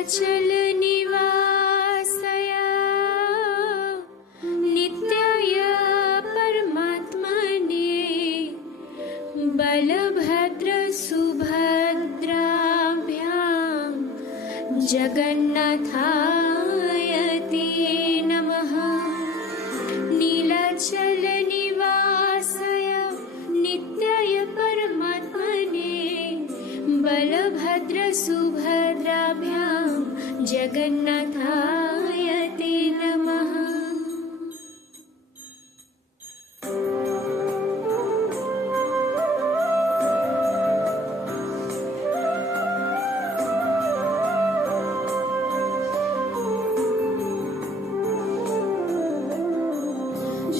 नीलाचल निवासाय नित्याय परमात्मने बलभद्र सुभद्राभ्यां जगन्नाथाय ते नमः। नीलाचल निवासाय नित्याय परमात्मने बलभद्र सुभद्राभ्यां जगन्नाथाय ते नमः।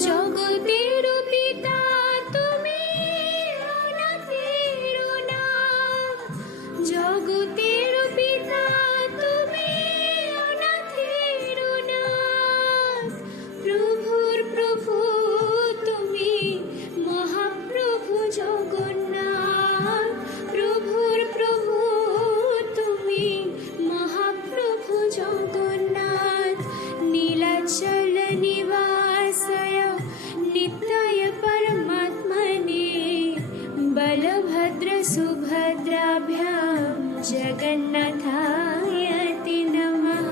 জগতের পিতা তুমি, অনাথের নাথ। জগতের পিতা তুমি, অনাথের নাথ। প্রভুর প্রভু তুমি, মহাপ্রভু জগন্নাথ। প্রভুর প্রভু তুমি, মহাপ্রভু জগন্নাথ। নীলাচল নিবাসায় नित्याय परमात्मने बलभद्र सुभद्राभ्यां जगन्नाथाय ते नमः।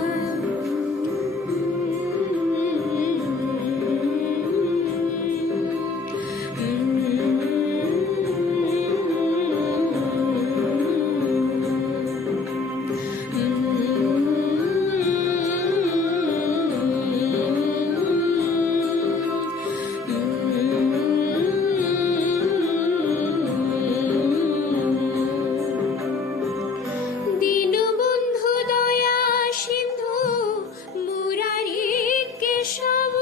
দীনবন্ধু দয়া সিন্ধু মুরারি কেশব।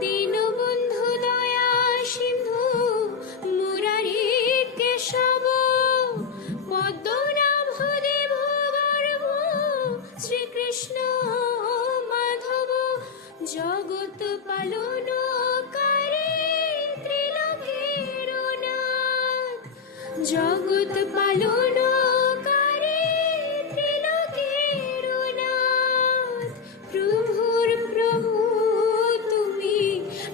দীনবন্ধু দয়া সিন্ধু মুরারি কেশব। পদ্মনাভ দেব গর্ভ শ্রীকৃষ্ণ মাধব। জগৎ পালনকারী ত্রিলোকের নাথ। জগৎ পালনকারী ত্রিলোকের নাথ। প্রভুর প্রভু তুমি,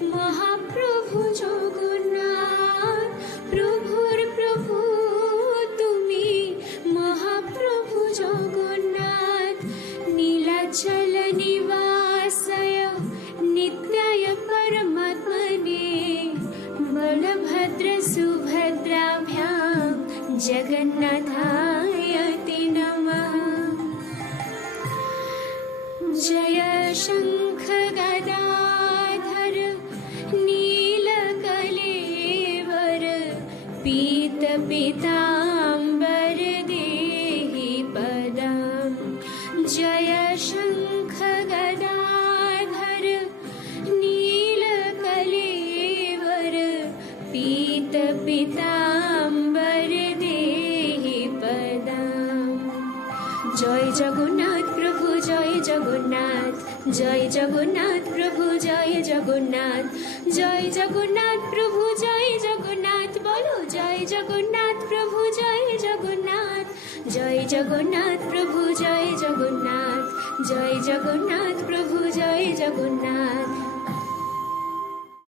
মহাপ্রভু জগন্নাথ। প্রভুর প্রভু তুমি, মহাপ্রভু জগন্নাথ। নীলাচল নিবাসায় नित्याय परमात्मने बलभद्र सुभद्राभ्यां जगन्नाथाय ते नमः। जय शंख गदाधर नीलकलेवर पीत पीताम्बर देहि पदम्। जय शंख गदाधर नीलकलेवर पीत पीताम्बर देहि पदम्। जय जगन्नाथ प्रभु जय जगन्नाथ। जय जगन्नाथ प्रभु जय जगन्नाथ। जय जगन्नाथ प्रभु जय जगन्नाथ। बोलो जय जगन्नाथ प्रभु जय जगन्नाथ। जय जगन्नाथ प्रभु जय जगन्नाथ। जय जगन्नाथ प्रभु जय जगन्नाथ।